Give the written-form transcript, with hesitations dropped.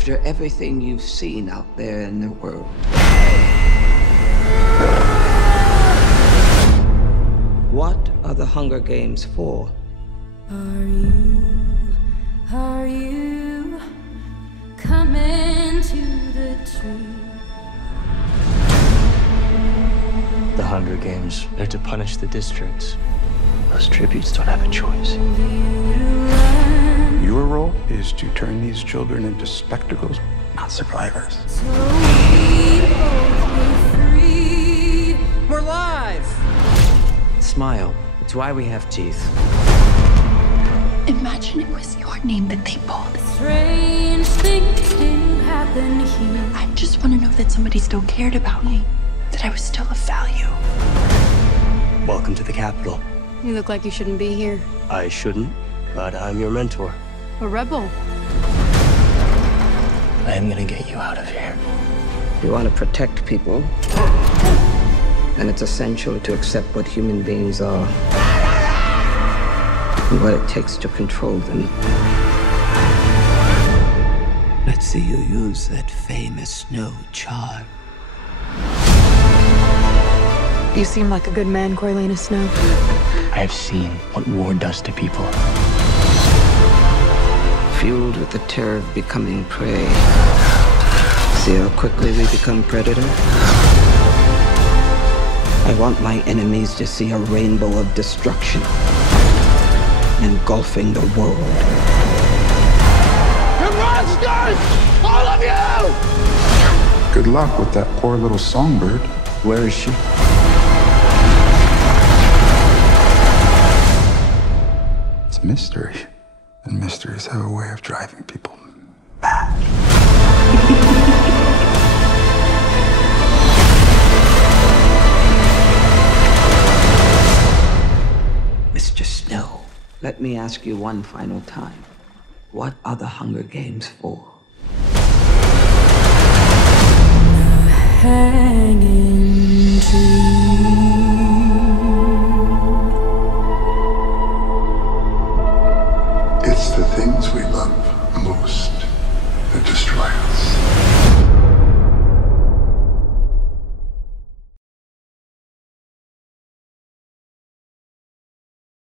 after everything you've seen out there in the world. What are the Hunger Games for? Are you coming to the tree? The Hunger Games, they're to punish the districts. Those tributes don't have a choice. Your role is to turn these children into spectacles, not survivors. So we both be free. We're live! Smile. It's why we have teeth. Imagine it was your name that they pulled. Strange things do happen here. I just want to know that somebody still cared about me, that I was still of value. Welcome to the Capitol. You look like you shouldn't be here. I shouldn't, but I'm your mentor. A rebel. I am gonna get you out of here. You want to protect people, and it's essential to accept what human beings are and what it takes to control them. Let's see you use that famous Snow charm. You seem like a good man, Coriolanus Snow. I have seen what war does to people. Fueled with the terror of becoming prey. See how quickly we become predator? I want my enemies to see a rainbow of destruction engulfing the world. You're monsters! All of you! Good luck with that poor little songbird. Where is she? It's a mystery. And mysteries have a way of driving people mad. Mr. Snow, let me ask you one final time. What are the Hunger Games for? Hanging tree. It's the things we love most that destroy us.